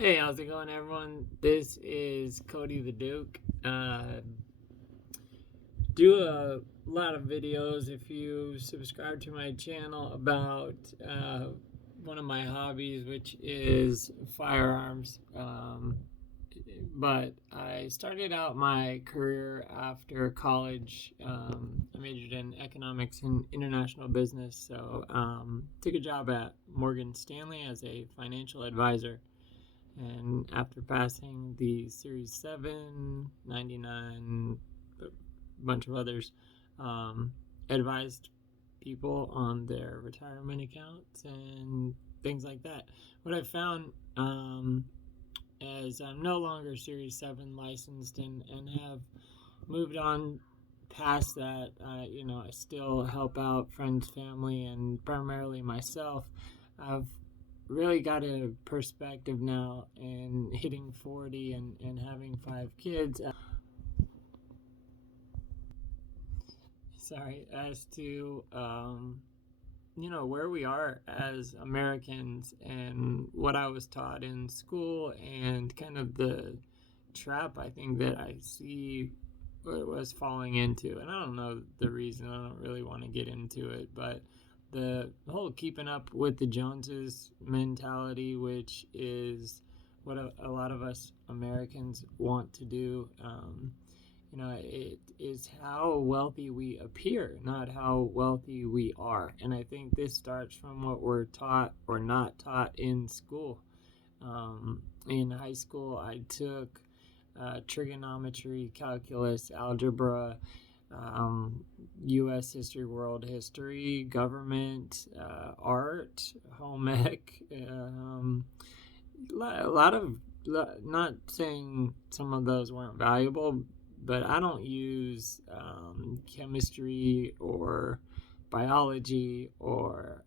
Hey, how's it going, everyone? This is Cody the Duke. Do a lot of videos if you subscribe to my channel about one of my hobbies, which is firearms. But I started out my career after college. I majored in economics and international business, so took a job at Morgan Stanley as a financial advisor. And after passing the Series 7, 99, a bunch of others, advised people on their retirement accounts and things like that. What I found as I'm no longer Series 7 licensed and have moved on past that, I still help out friends, family, and primarily myself. I've really got a perspective now in hitting 40 and having 5 kids. As to where we are as Americans and what I was taught in school and kind of the trap I think that I see was falling into. And I don't know the reason. I don't really want to get into it, but the whole keeping up with the Joneses mentality, which is what a lot of us Americans want to do. It is how wealthy we appear, not how wealthy we are. And I think this starts from what we're taught or not taught in school. In high school, I took trigonometry, calculus, algebra, US history, world history, government, art, home ec, a lot of, not saying some of those weren't valuable, but I don't use chemistry or biology or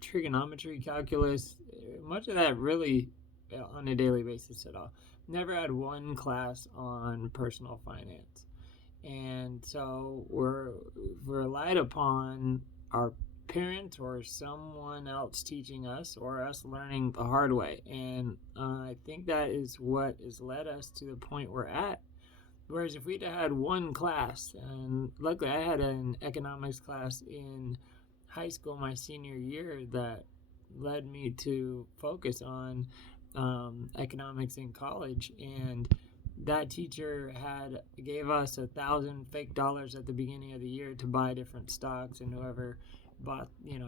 trigonometry, calculus, much of that really on a daily basis at all. Never had one class on personal finance. And so we're relied upon our parents or someone else teaching us or us learning the hard way. And I think that is what has led us to the point we're at. Whereas if we'd had one class, and luckily I had an economics class in high school my senior year that led me to focus on economics in college, and that teacher gave us $1,000 fake dollars at the beginning of the year to buy different stocks, and whoever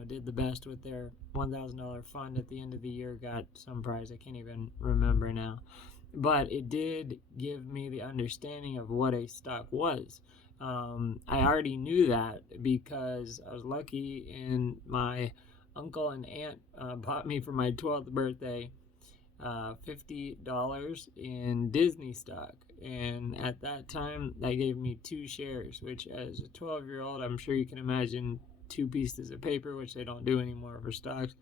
did the best with their $1,000 fund at the end of the year got some prize. I can't even remember now, but it did give me the understanding of what a stock was. I already knew that because I was lucky, and my uncle and aunt bought me for my 12th birthday $50 in Disney stock. And at that time, that gave me 2 shares, which as a 12-year-old, I'm sure you can imagine 2 pieces of paper, which they don't do anymore for stocks,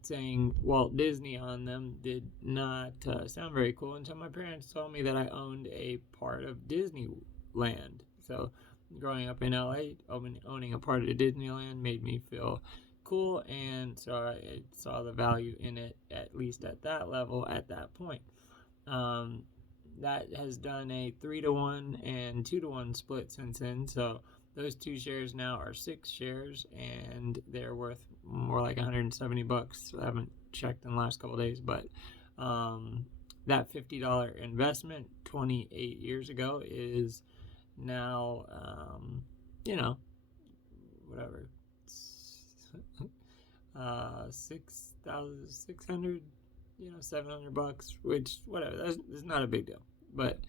saying Walt Disney on them did not sound very cool until my parents told me that I owned a part of Disneyland. So growing up in LA, owning a part of Disneyland made me feel cool, and so I saw the value in it, at least at that level, at that point. That has done a 3-to-1 and 2-to-1 split since then, so those 2 shares now are 6 shares, and they're worth more like $170. I haven't checked in the last couple of days, but that $50 investment 28 years ago is now, whatever, $6,600, $700, which whatever. That's not a big deal. But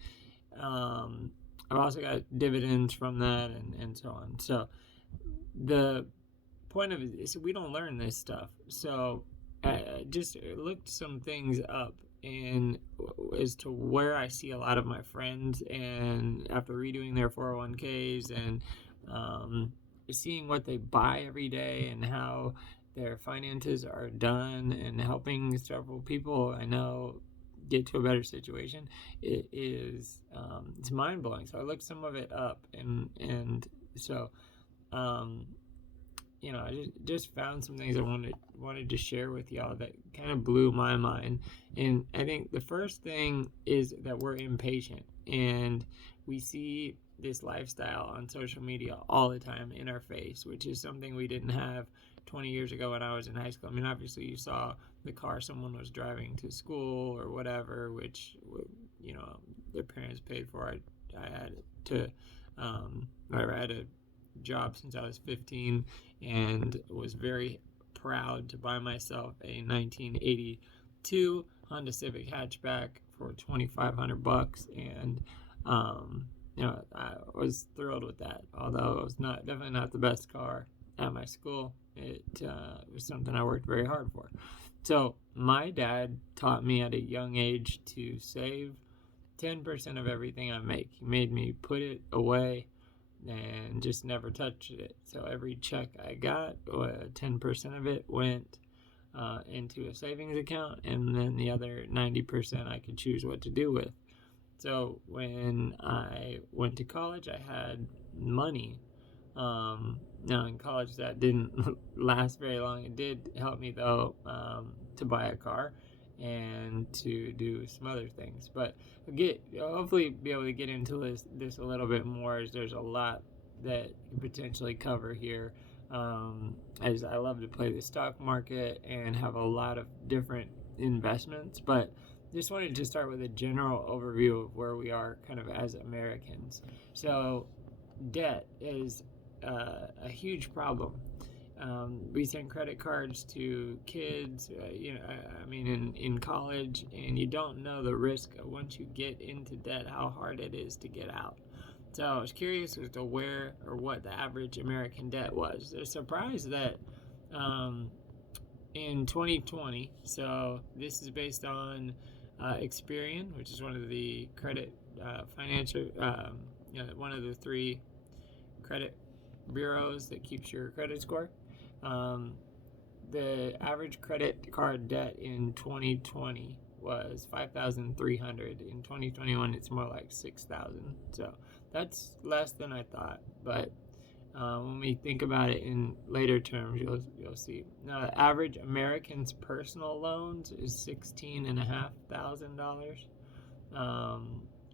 I've also got dividends from that and so on. So the point of it is we don't learn this stuff. So I just looked some things up and as to where I see a lot of my friends, and after redoing their 401ks and seeing what they buy every day and how their finances are done, and helping several people I know get to a better situation, it is it's mind-blowing. So I looked some of it up, and so I just found some things I wanted to share with y'all that kind of blew my mind. And I think the first thing is that we're impatient, and we see this lifestyle on social media all the time in our face, which is something we didn't have 20 years ago when I was in high school. I mean, obviously you saw the car someone was driving to school or whatever, which their parents paid for. I had to I had a job since I was 15, and was very proud to buy myself a 1982 Honda Civic hatchback for $2,500, and I was thrilled with that. Although it was definitely not the best car at my school, it was something I worked very hard for. So my dad taught me at a young age to save 10% of everything I make. He made me put it away and just never touched it. So every check I got, 10% of it went into a savings account, and then the other 90% I could choose what to do with. So when I went to college, I had money. Now in college that didn't last very long. It did help me though, to buy a car and to do some other things. But hopefully be able to get into this a little bit more, as there's a lot that you potentially cover here. As I love to play the stock market and have a lot of different investments, but just wanted to start with a general overview of where we are kind of as Americans. So debt is a huge problem. We send credit cards to kids, in college, and you don't know the risk of, once you get into debt, how hard it is to get out. So I was curious as to where or what the average American debt was. They're surprised that in 2020, so this is based on Experian, which is one of the credit financial, one of the 3 credit bureaus that keeps your credit score. The average credit card debt in 2020 was $5,300. In 2021, it's more like $6,000. So that's less than I thought. But when we think about it in later terms, you'll see. Now, the average American's personal loans is $16,500.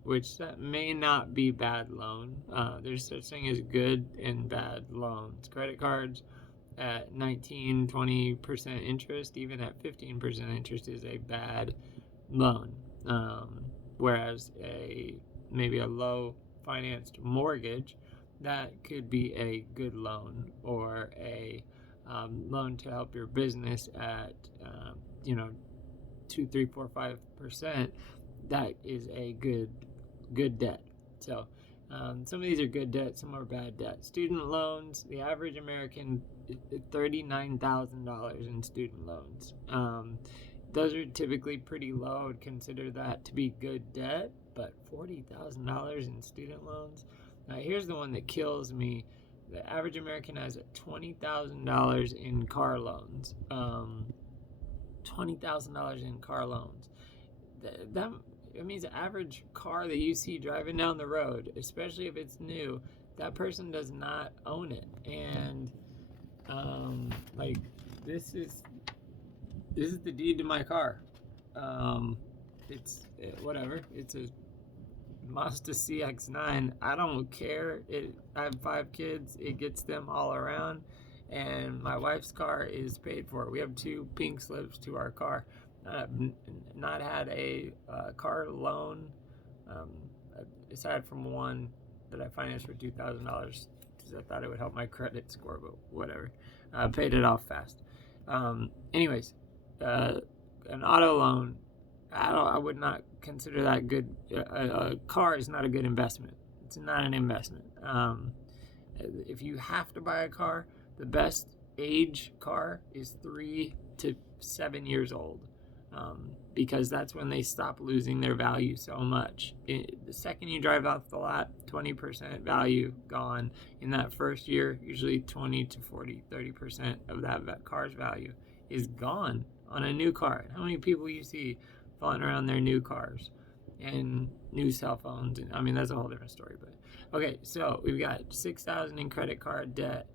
Which that may not be bad loan. There's such thing as good and bad loans. Credit cards at 19-20% interest, even at 15% interest, is a bad loan. Whereas maybe a low financed mortgage, that could be a good loan, or a loan to help your business at 2, 3, 4, 5%. That is a good debt. So some of these are good debt, some are bad debt. Student loans, the average American, $39,000 in student loans. Those are typically pretty low. I would consider that to be good debt, but $40,000 in student loans. Now here's the one that kills me. The average American has $20,000 in car loans. $20,000 in car loans. That means the average car that you see driving down the road, especially if it's new, that person does not own it. And this is the deed to my car. It's whatever. It's a Mazda CX-9. I don't care. I have 5 kids. It gets them all around. And my wife's car is paid for. We have 2 pink slips to our car. I've not had a car loan, aside from one that I financed for $2,000 because I thought it would help my credit score, but whatever. I paid it off fast. Anyways, an auto loan, I would not consider that good. A car is not a good investment. It's not an investment. If you have to buy a car, the best age car is 3 to 7 years old. Because that's when they stop losing their value so much. The second you drive off the lot, 20% value gone. In that first year, usually 20 to 40, 30% of that car's value is gone on a new car. How many people you see falling around their new cars and new cell phones? And that's a whole different story. But okay, so we've got $6,000 in credit card debt.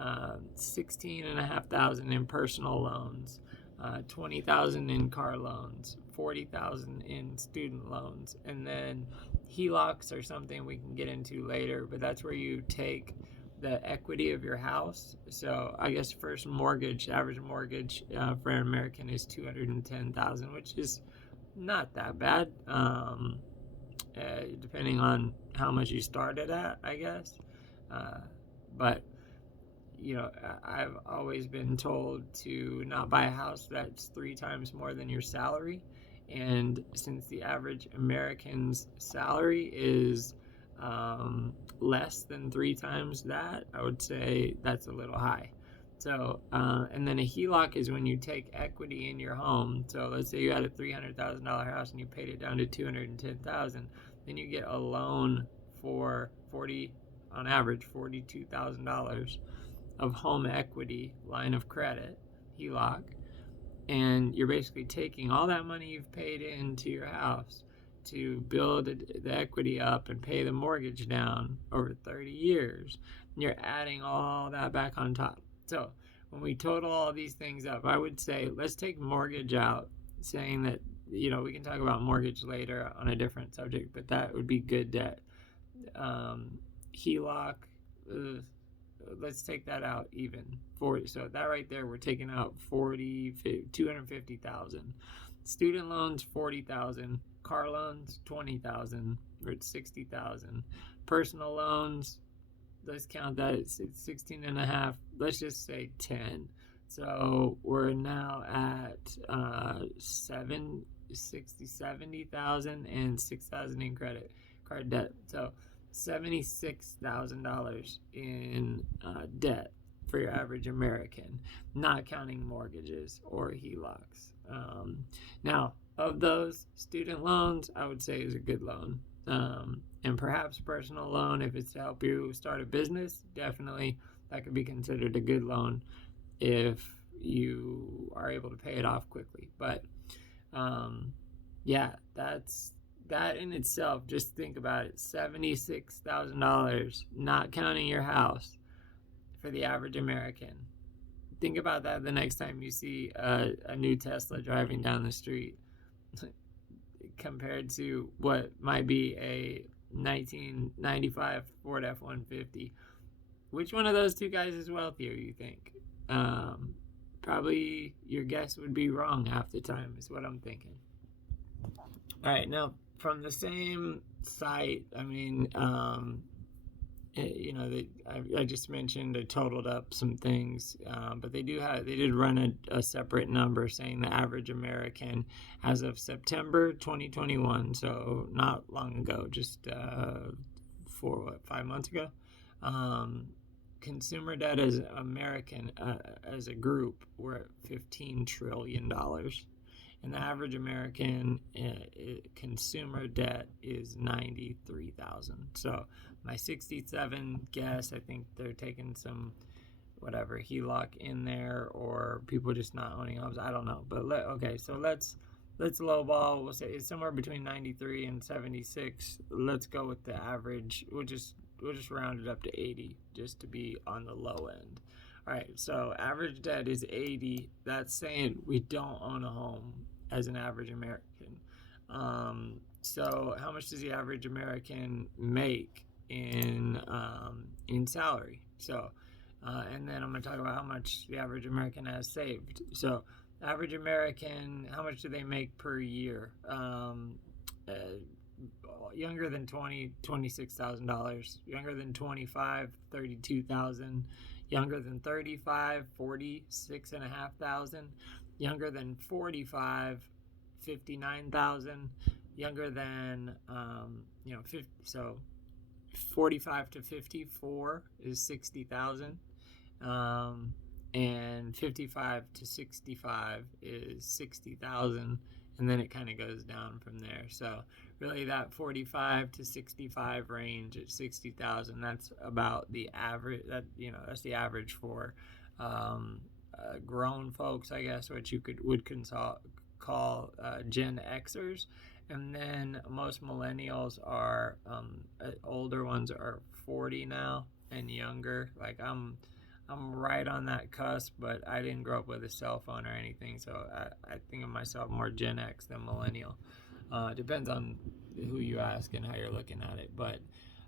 $16,500 in personal loans, $20,000 in car loans, $40,000 in student loans, and then HELOCs are something we can get into later, but that's where you take the equity of your house. So I guess first mortgage, average mortgage for an American is $210,000, which is not that bad, depending on how much you started at, I guess. But I've always been told to not buy a house that's 3 times more than your salary. And since the average American's salary is less than 3 times that, I would say that's a little high. So, and then a HELOC is when you take equity in your home. So let's say you had a $300,000 house and you paid it down to $210,000, then you get a loan for on average, $42,000 of home equity line of credit, HELOC, and you're basically taking all that money you've paid into your house to build the equity up and pay the mortgage down over 30 years. And you're adding all that back on top. So when we total all these things up, I would say let's take mortgage out, saying that, we can talk about mortgage later on a different subject, but that would be good debt. HELOC, let's take that out even. 40. So that right there, we're taking out 250,000. Student loans, 40,000. Car loans, 20,000. We're at 60,000. Personal loans, let's count that. It's 16 and a half. Let's just say 10. So we're now at 70,000 and 6,000 in credit card debt. So $76,000 in debt for your average American, not counting mortgages or HELOCs. Now, of those, student loans, I would say, is a good loan. And perhaps personal loan, if it's to help you start a business, definitely that could be considered a good loan if you are able to pay it off quickly. But that's that in itself. Just think about it. $76,000, not counting your house, for the average American. Think about that the next time you see a new Tesla driving down the street compared to what might be a 1995 Ford F-150. Which one of those two guys is wealthier, you think? Probably your guess would be wrong half the time, is what I'm thinking. All right, now from the same site, I just mentioned, I totaled up some things, but they did run a separate number saying the average American as of September 2021, so not long ago, just 5 months ago, consumer debt as American, as a group, we're at $15 trillion. And the average American consumer debt is $93,000. So my 67 guess, I think they're taking some HELOC in there, or people just not owning homes. I don't know. But so let's lowball. We'll say it's somewhere between 93 and 76. Let's go with the average. We'll just round it up to 80 just to be on the low end. All right, so average debt is 80. That's saying we don't own a home as an average American. So how much does the average American make in salary? So, and then I'm going to talk about how much the average American has saved. So average American, how much do they make per year? Younger than 20, $26,000. Younger than 25, $32,000. Younger than 35, $46,500. Younger than 45, $59,000. Younger than 45 to 54 is $60,000. And 55 to 65 is $60,000. And then it kind of goes down from there. So really that 45 to 65 range at 60,000, that's about the average. That's the average for grown folks, I guess, what you would call Gen Xers. And then most millennials are older ones are 40 now and younger. Like I'm I'm right on that cusp, but I didn't grow up with a cell phone or anything, so I think of myself more Gen X than millennial. Depends on who you ask and how you're looking at it, but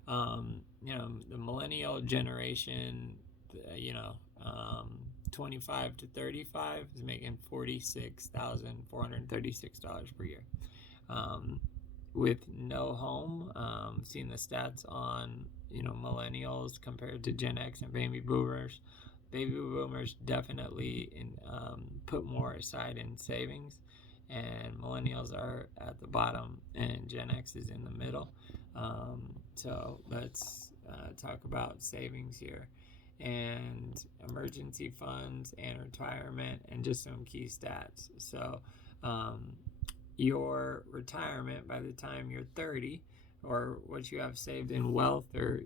the millennial generation, you know, 25 to 35 is making $46,436 per year. With no home, seeing the stats on millennials compared to Gen X and baby boomers. Baby boomers definitely put more aside in savings, and millennials are at the bottom, and Gen X is in the middle. So let's talk about savings here, and emergency funds and retirement, and just some key stats. So your retirement by the time you're 30, or what you have saved in wealth, or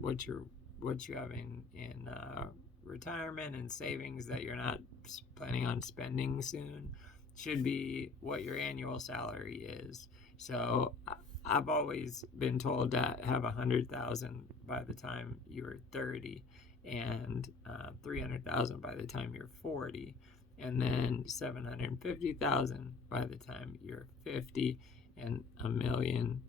what you have in retirement and savings that you're not planning on spending soon, should be what your annual salary is. So I've always been told to have 100,000 by the time you're 30, and 300,000 by the time you're 40, and then 750,000 by the time you're 50, and $1 million,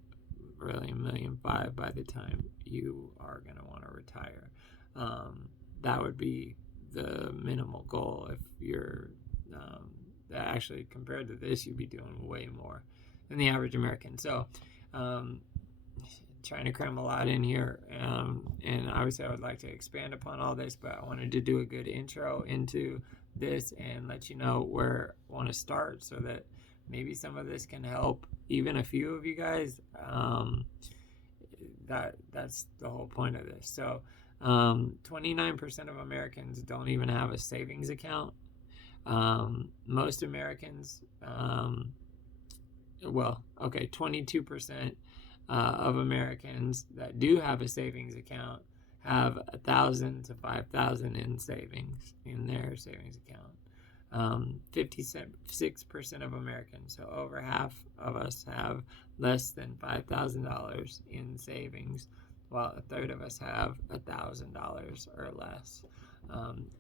really $1.5 million by the time you are going to want to retire. That would be the minimal goal. If you're actually, compared to this, you'd be doing way more than the average American. So trying to cram a lot in here, and obviously I would like to expand upon all this, but I wanted to do a good intro into this and let you know where I want to start, so that maybe some of this can help even a few of you guys. That's the whole point of this. So 29% of Americans don't even have a savings account. Most Americans, 22% of Americans that do have a savings account have 1,000 to 5,000 in savings in their savings account. 56% of Americans, so over half of us, have less than $5,000 in savings, while a third of us have $1,000 or less.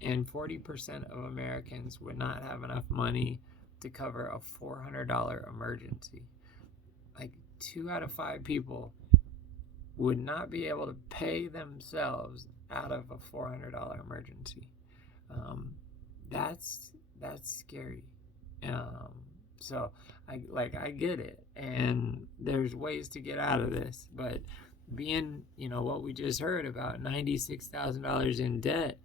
And 40% of Americans would not have enough money to cover a $400 emergency. Like 2 out of 5 people would not be able to pay themselves out of a $400 emergency. That's scary. So I get it, and there's ways to get out of this, but being what we just heard about, $96,000 in debt,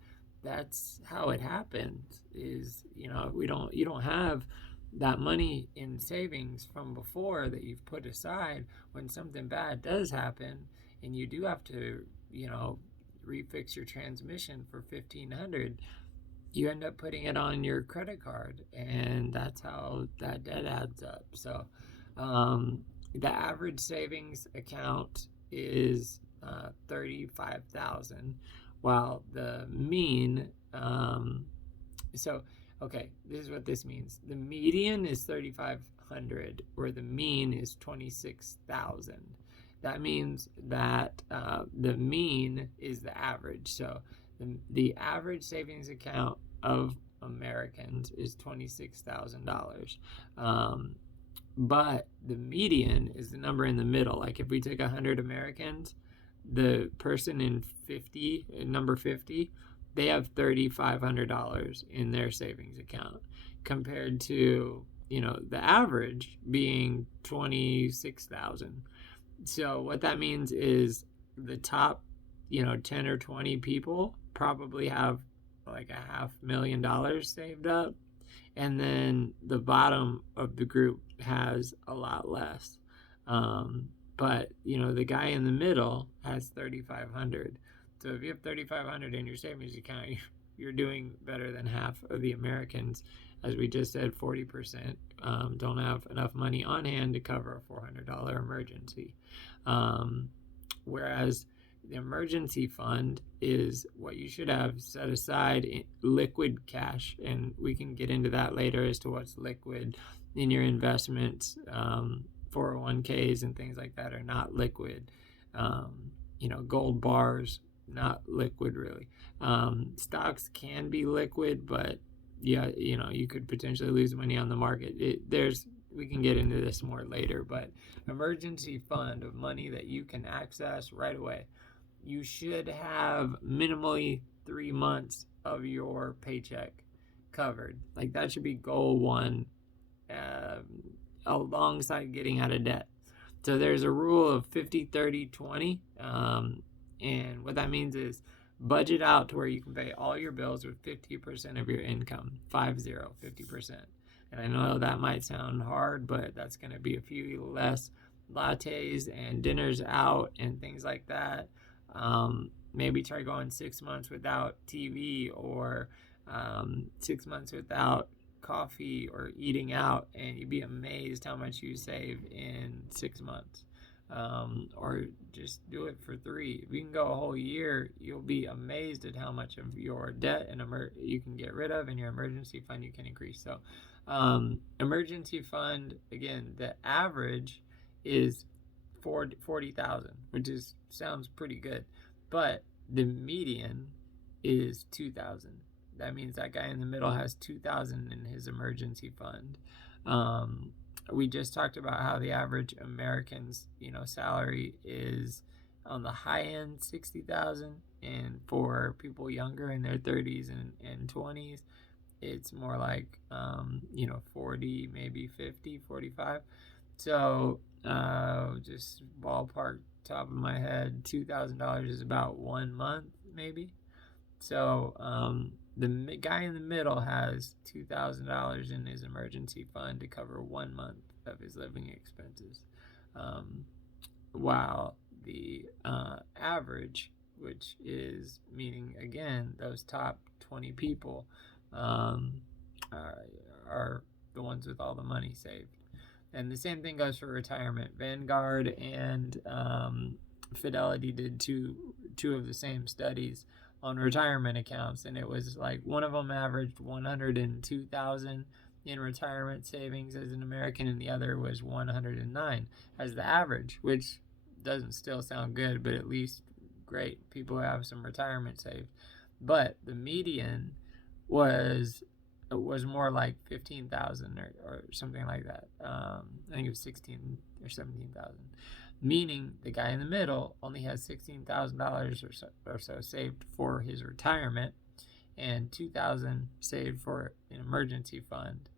that's how it happens. Is you don't have that money in savings from before that you've put aside when something bad does happen, and you do have to refix your transmission for $1,500. You end up putting it on your credit card, and that's how that debt adds up. So the average savings account is 35,000, while the mean this is what this means. The median is 3,500, where the mean is 26,000. That means that the mean is the average. So the average savings account of Americans is $26,000. But the median is the number in the middle. Like if we take 100 Americans, the person in number 50, they have $3,500 in their savings account, compared to the average being 26,000. So what that means is the top 10 or 20 people probably have like $500,000 saved up, and then the bottom of the group has a lot less. But the guy in the middle has 3,500. So if you have 3,500 in your savings account, you're doing better than half of the Americans. As we just said, 40% don't have enough money on hand to cover a $400 emergency. Whereas the emergency fund is what you should have set aside in liquid cash, and we can get into that later as to what's liquid in your investments. 401ks and things like that are not liquid. Gold bars not liquid really. Stocks can be liquid, but yeah, you could potentially lose money on the market. We can get into this more later, but emergency fund of money that you can access right away. You should have minimally 3 months of your paycheck covered. Like that should be goal one, alongside getting out of debt. So there's a rule of 50, 30, 20. And what that means is budget out to where you can pay all your bills with 50% of your income. 50%. And I know that might sound hard, but that's going to be a few less lattes and dinners out and things like that. Maybe try going 6 months without TV, or 6 months without coffee or eating out, and you'd be amazed how much you save in 6 months. Or just do it for 3. If you can go a whole year, you'll be amazed at how much of your debt and you can get rid of, and your emergency fund you can increase. So emergency fund, again, the average is 40,000, which sounds pretty good, but the median is 2,000. That means that guy in the middle has 2,000 in his emergency fund. We just talked about how the average American's salary is on the high end 60,000, and for people younger in their 30s and 20s, it's more like 40, maybe 50, 45. So just ballpark top of my head, $2,000 is about 1 month maybe. So the guy in the middle has $2,000 in his emergency fund to cover 1 month of his living expenses, while the average, which is meaning again those top 20 people, are the ones with all the money saved. And the same thing goes for retirement. Vanguard and Fidelity did two of the same studies on retirement accounts, and it was like one of them averaged 102,000 in retirement savings as an American, and the other was 109 as the average, which doesn't still sound good, but at least great. People have some retirement saved. But the median was more like 15,000 or something like that. I think it was 16 or 17,000. Meaning the guy in the middle only has $16,000 or so saved for his retirement, and $2,000 saved for an emergency fund.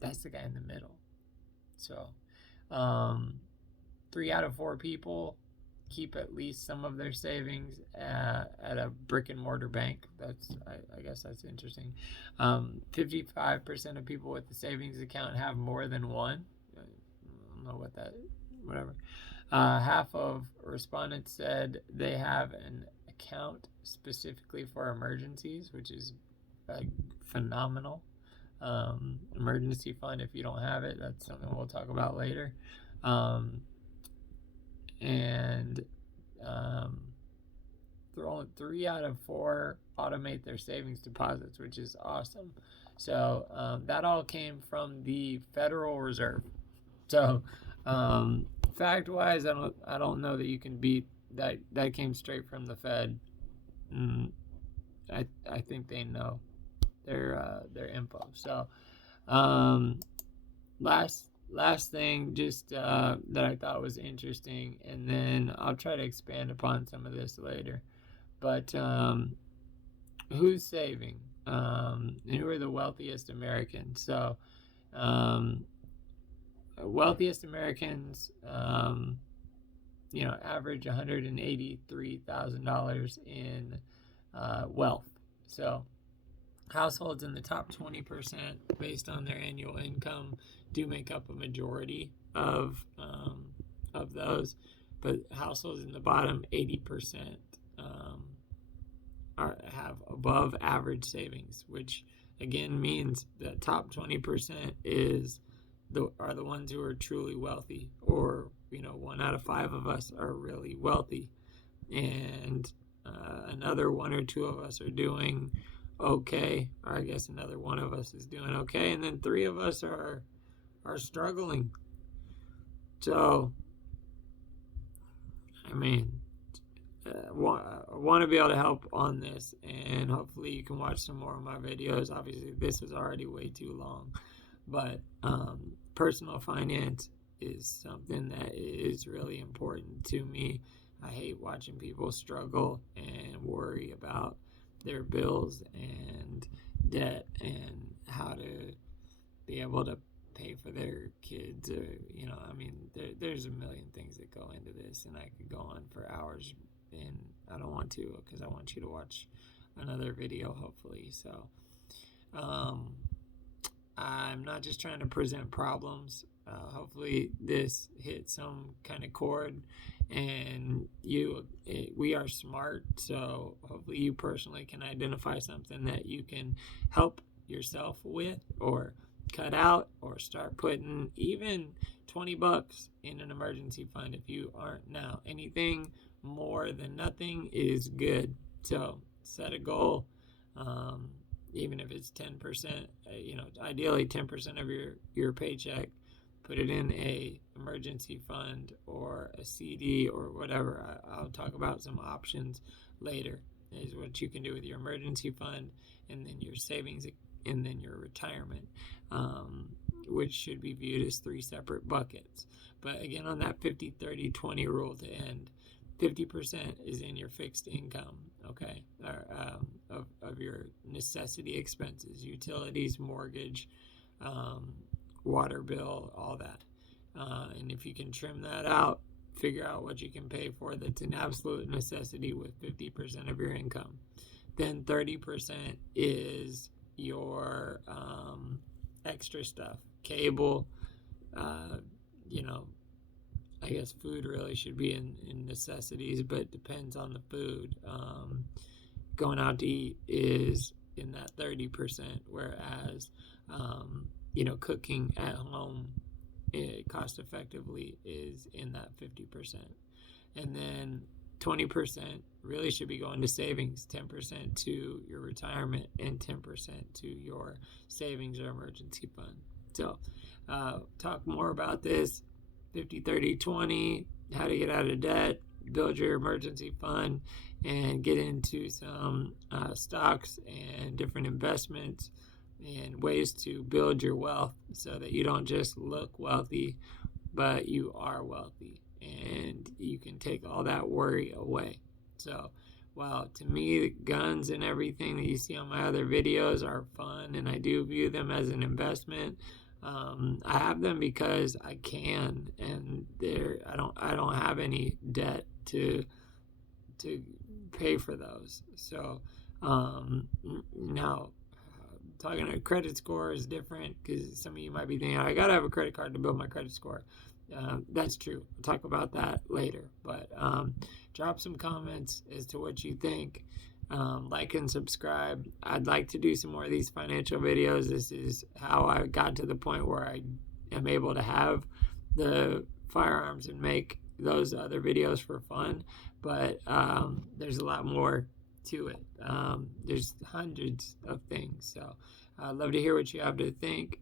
That's the guy in the middle. So 3 out of 4 people keep at least some of their savings at a brick and mortar bank. I guess that's interesting. 55% of people with the savings account have more than one. I don't know whatever. Half of respondents said they have an account specifically for emergencies, which is phenomenal. Emergency fund, if you don't have it, that's something we'll talk about later. And 3 out of 4 automate their savings deposits, which is awesome. So that all came from the Federal Reserve. So fact-wise, I don't know that you can beat that. That came straight from the Fed. I think they know their info. So last thing, just that I thought was interesting, and then I'll try to expand upon some of this later. But who's saving? And who are the wealthiest Americans? So wealthiest Americans, average $183,000 in wealth. So households in the top 20% based on their annual income do make up a majority of those, but households in the bottom 80% have above average savings, which again means the top 20% are the ones who are truly wealthy, or 1 out of 5 of us are really wealthy, and another 1 or 2 of us are doing okay, or I guess another 1 of us is doing okay, and then 3 of us are struggling. So want to be able to help on this, and hopefully you can watch some more of my videos. Obviously, this is already way too long, but personal finance is something that is really important to me. I hate watching people struggle and worry about their bills and debt and how to be able to pay for their kids, or I mean, there's a million things that go into this, and I could go on for hours, and I don't want to, because I want you to watch another video, hopefully. So I'm not just trying to present problems. Hopefully this hit some kind of chord, and we are smart, so hopefully you personally can identify something that you can help yourself with, or cut out, or start putting even $20 in an emergency fund if you aren't now. Anything more than nothing is good. So set a goal. Even if it's 10%, ideally 10% of your paycheck, put it in a emergency fund or a CD or whatever. I'll talk about some options later, is what you can do with your emergency fund, and then your savings, and then your retirement, which should be viewed as 3 separate buckets. But again, on that 50-30-20 rule to end, 50% is in your fixed income, okay, of your necessity expenses, utilities, mortgage, water bill, all that. And if you can trim that out, figure out what you can pay for that's an absolute necessity with 50% of your income. Then 30% is your extra stuff, cable, I guess food really should be in necessities, but it depends on the food. Going out to eat is in that 30%, whereas, cooking at home cost effectively is in that 50%. And then 20% really should be going to savings, 10% to your retirement, and 10% to your savings or emergency fund. So talk more about this, 50-30-20, how to get out of debt, build your emergency fund, and get into some stocks and different investments and ways to build your wealth so that you don't just look wealthy, but you are wealthy, and you can take all that worry away. So while to me, guns and everything that you see on my other videos are fun, and I do view them as an investment, I have them because I can, and I don't have any debt to pay for those. So now, talking a credit score is different, because some of you might be thinking, I gotta have a credit card to build my credit score. That's true. I'll talk about that later, but drop some comments as to what you think. Like and subscribe. I'd like to do some more of these financial videos. This is how I got to the point where I am able to have the firearms and make those other videos for fun, but there's a lot more to it. There's hundreds of things, so I'd love to hear what you have to think,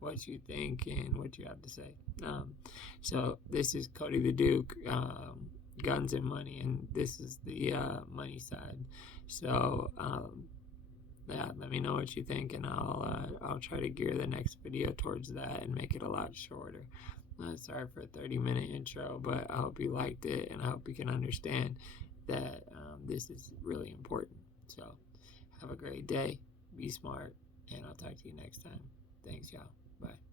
what you think and what you have to say. So this is Cody the Duke, Guns and Money, and this is the money side. So let me know what you think, and I'll try to gear the next video towards that and make it a lot shorter. Sorry for a 30-minute intro, but I hope you liked it, and I hope you can understand that this is really important. So have a great day, be smart, and I'll talk to you next time. Thanks, y'all. Bye.